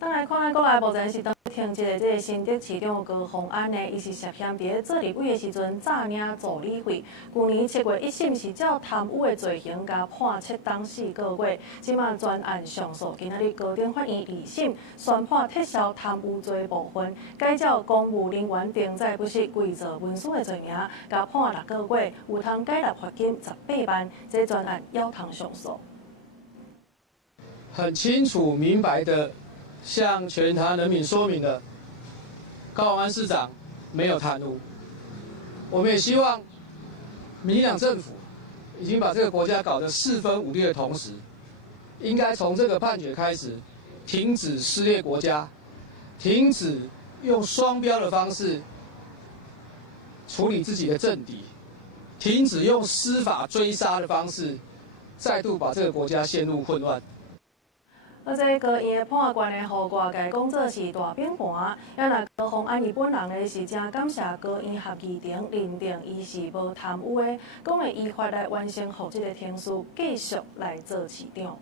当来看，国内目前是停职的这个新竹市长高虹安呢，伊是涉嫌伫做立委的时阵诈领助理费。去年7月1审是照贪污的罪行，加判7当4个月。即马专案上诉，今仔日高等法院2审宣判撤销贪污罪部分，改照公务人员登载不实伪造文书的罪名，加判6个月，有通改纳罚金18万。这专案要通上诉。很清楚明白的向全台人民说明了，高虹安市长没有贪污。我们也希望民进党政府已经把这个国家搞得四分五裂的同时，应该从这个判决开始，停止撕裂国家，停止用双标的方式处理自己的政敌，停止用司法追杀的方式，再度把这个国家陷入混乱。而这高院的判决呢，互外界讲做是大变盘。也若高虹安伊本人呢是真感谢高院合议庭认定伊是无贪污的，讲会依法来完成后这个庭事，继续来做市长。